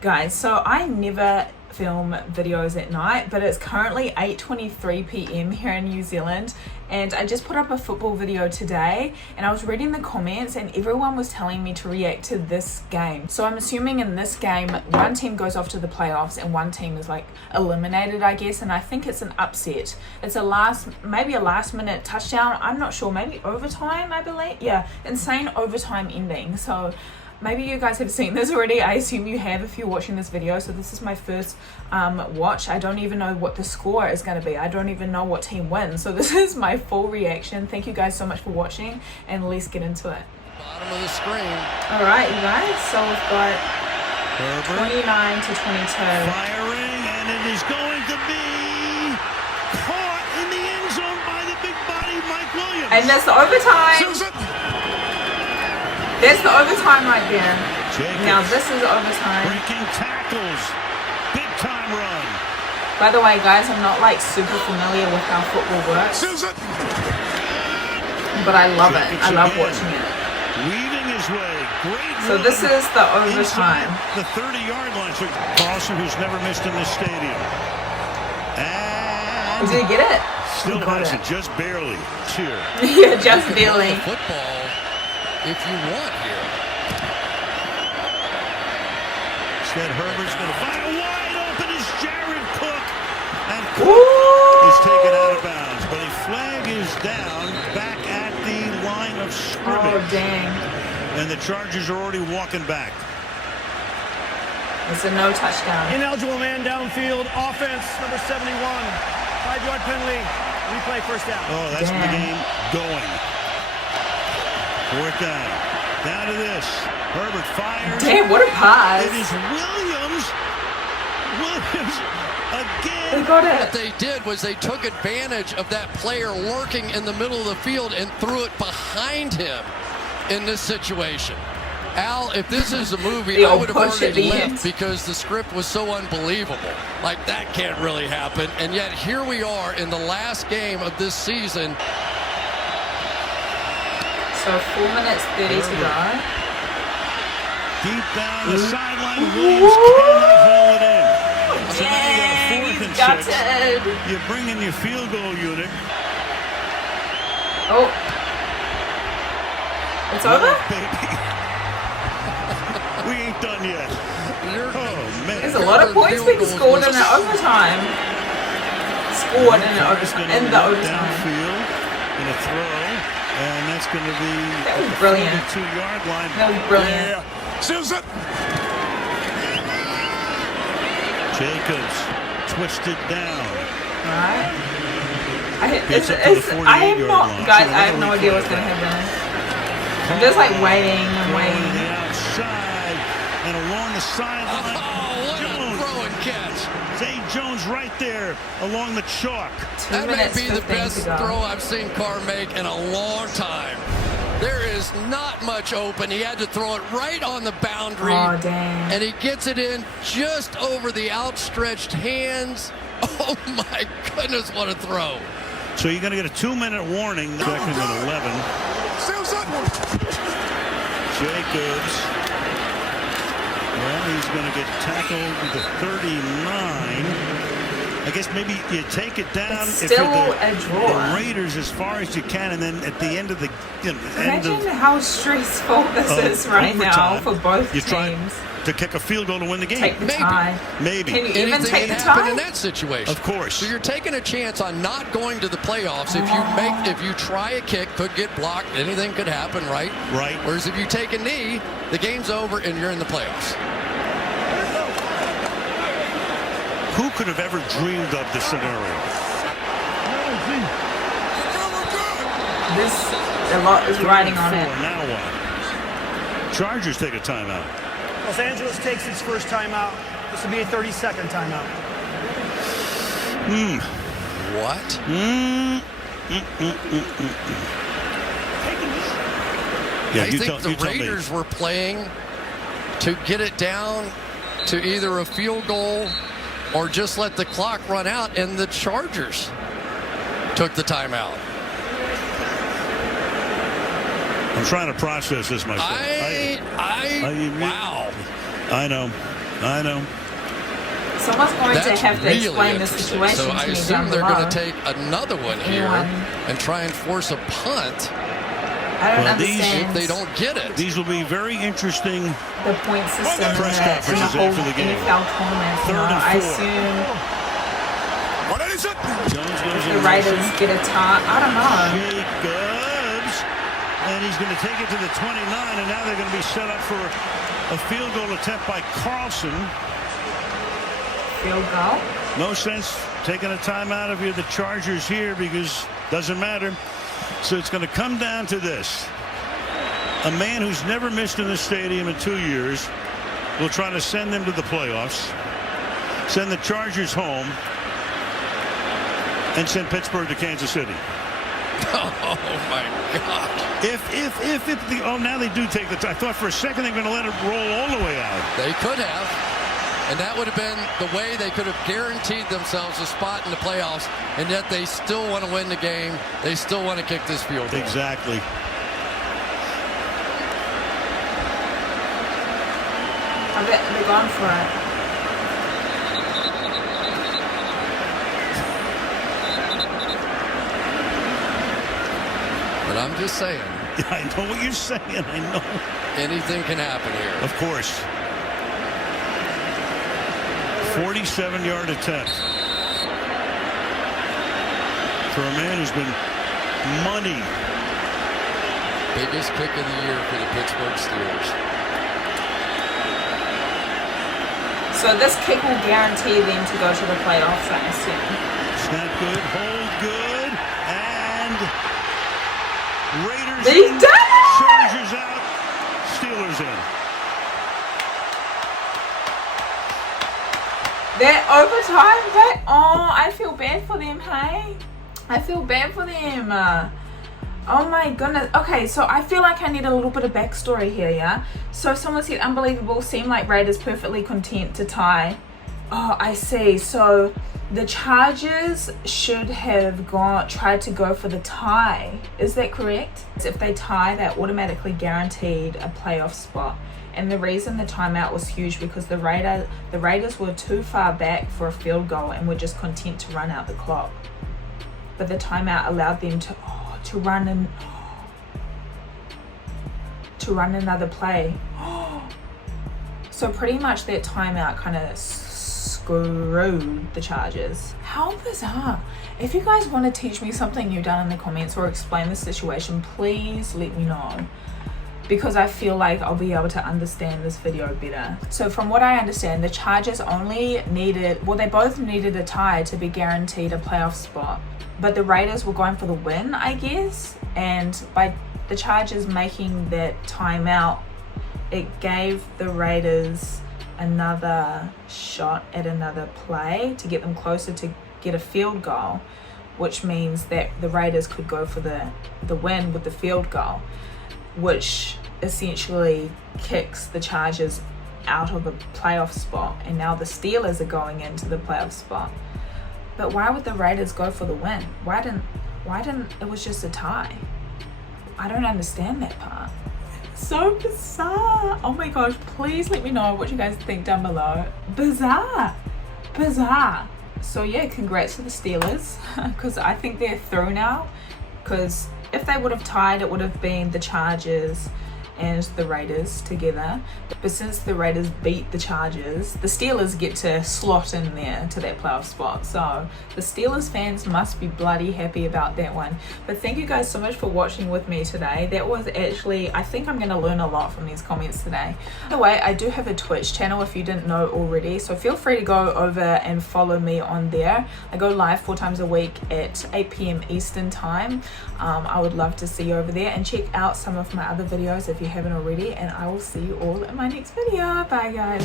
Guys, so I never film videos at night, but it's currently 8:23 p.m. here in New Zealand, and I just put up a football video today, and I was reading the comments and everyone was telling me to react to this game. So I'm assuming in this game one team goes off to the playoffs and one team is like eliminated, I guess, and I think it's an upset. It's maybe a last minute touchdown, I'm not sure, maybe overtime, I believe. Yeah, insane overtime ending. So maybe you guys have seen this already. I assume you have if you're watching this video. So this is my first watch. I don't even know what the score is going to be. I don't even know what team wins. So this is my full reaction. Thank you guys so much for watching, and let's get into it. Bottom of the screen. All right, you guys. So we've got Herbert. 29 to 22. Firing, and it is going to be caught in the end zone by the big body Mike Williams. And that's the overtime. That's the overtime right there. Jacobs. Now this is overtime. Breaking tackles. Big time run. By the way, guys, I'm not like super familiar with how football works, but I love it. I love watching it. Weaving his way. Great So run this is the overtime. inside the 30-yard line. So Carlson, who's never missed in this stadium. And Did you get it? still got has it. it, just barely. Cheer. Yeah, just You can run barely. the football if you want here. Instead, Herbert's going to fire wide open is Jared Cook. And Cook Ooh. is taken out of bounds. But a flag is down back at the line of Oh, scrimmage. dang. And the Chargers are already walking back. It's a no touchdown. Ineligible man downfield. Offense, number 71. 5-yard penalty. Replay first down. Oh, that's the Damn. game going. Fourth down. Down to this. Herbert fires. Damn, what a pass. It is Williams. Williams They again. got What it. they did was they took advantage of that player lurking in the middle of the field and threw it behind him in this situation. Al, if this is a movie, The I old would have push at already the left end. because the script was so unbelievable. Like, that can't really happen. And yet here we are in the last game of this season. So 4 minutes 30 to go. Deep down the sideline. Williams cannot haul it in. So now you got a Dang, fourth he's and got 6. it. You bring in your field goal unit. Oh. It's over? Baby. We ain't done yet. Oh, man. There's a lot of points being scored in the overtime. Scored in the overtime. Downfield in a throw, and that's going to be That was at the brilliant. 42-yard line. That was brilliant. Yeah. Susan. Jacobs twisted down. Alright. Gets up to the 48-yard line. Guys, So I have no another idea what's replay. going to happen. I'm just like waiting and Going to waiting. the outside and along the sideline. Oh, what a Jones. throw and catch. Zay Jones right there along the chalk. 2 That may minutes be the 15 best to go. throw I've seen Carr make in a long time. There is not much open. He had to throw it right on the boundary. Oh, dang. And he gets it in just over the outstretched hands. Oh, my goodness, what a throw. So you're going to get a 2-minute warning. Second and 11. Jacobs. Well, he's going to get tackled with the 39. I guess maybe you take it down It's if you're still a draw. the Raiders as far as you can, and then at the end of the end Imagine of how stressful this is right now overtime, for both you try teams. to kick a field goal to win the game. Take the Maybe. tie. Maybe. Can you even Anything take can the happen tie? in that situation. Of course. So you're taking a chance on not going to the playoffs. If you try a kick, could get blocked. Anything could happen, right? Right. Whereas if you take a knee, the game's over and you're in the playoffs. Who could have ever dreamed of this scenario? A lot is riding on it. Now what? Chargers take a timeout. Los Angeles takes its first timeout. This will be a 30-second timeout. What? Yeah, I you think the tell me. Raiders were playing to get it down to either a field goal or just let the clock run out, and the Chargers took the timeout. I'm trying to process this myself. Wow. I know. I know. Someone's going to have to really explain the interesting. situation So to I me assume down they're below. going to take another one here and try and force a punt I don't Well, these- understand if they don't get it. These will be very interesting. the point system in Press the conferences whole after the game. NFL tournament. You Third know, and I 4. assume Jones goes the in Raiders motion. get a tie. I don't know. Jacobs, and he's going to take it to the 29, and now they're going to be set up for a field goal attempt by Coulston. Field goal. No sense taking a timeout if you're the Chargers here because it doesn't matter. So it's going to come down to this. A man who's never missed in the stadium in 2 years will try to send them to the playoffs, send the Chargers home, and send Pittsburgh to Kansas City. Oh my God! If the now they do take the time. I thought for a second they were going to let it roll all the way out. They could have, and that would have been the way they could have guaranteed themselves a spot in the playoffs. And yet they still want to win the game. They still want to kick this field goal. Exactly. I bet they're going for it. But I'm just saying, I know what you're saying. I know. anything can happen here. Of course. 47-yard attempt for a man who's been money. Biggest kick of the year for the Pittsburgh Steelers. So this kick will guarantee them to go to the playoffs, I assume. Snap good, hold good, and Raiders They in, did it! Chargers out, Steelers in. That overtime, I feel bad for them, hey? I feel bad for them. Oh my goodness. Okay, so I feel like I need a little bit of backstory here, yeah? So someone said unbelievable, seemed like Raiders perfectly content to tie. Oh, I see. So the Chargers should have tried to go for the tie. Is that correct? If they tie, they're automatically guaranteed a playoff spot. And the reason the timeout was huge because the Raiders were too far back for a field goal and were just content to run out the clock. But the timeout allowed them to run another play. So pretty much that timeout kind of screwed the Chargers. How bizarre. If you guys want to teach me something new down in the comments or explain the situation, please let me know, because I feel like I'll be able to understand this video better. So from what I understand, the Chargers only needed, well, they both needed a tie to be guaranteed a playoff spot. But the Raiders were going for the win, I guess. And by the Chargers making that timeout, it gave the Raiders another shot at another play to get them closer to get a field goal, which means that the Raiders could go for the win with the field goal, which essentially kicks the Chargers out of a playoff spot. And now the Steelers are going into the playoff spot. But why would the Raiders go for the win? Why didn't it was just a tie? I don't understand that part. So bizarre. Oh my gosh, please let me know what you guys think down below. Bizarre. So yeah, congrats to the Steelers, because I think they're through now. Because if they would have tied, it would have been the Chargers and the Raiders together. But since the Raiders beat the Chargers, the Steelers get to slot in there to that playoff spot. So the Steelers fans must be bloody happy about that one. But thank you guys so much for watching with me today. That was actually, I think I'm going to learn a lot from these comments today. By the way, I do have a Twitch channel if you didn't know already, so feel free to go over and follow me on there. I go live 4 times a week at 8 p.m. Eastern time. I would love to see you over there, and check out some of my other videos if you haven't already, and I will see you all in my next video. Bye guys.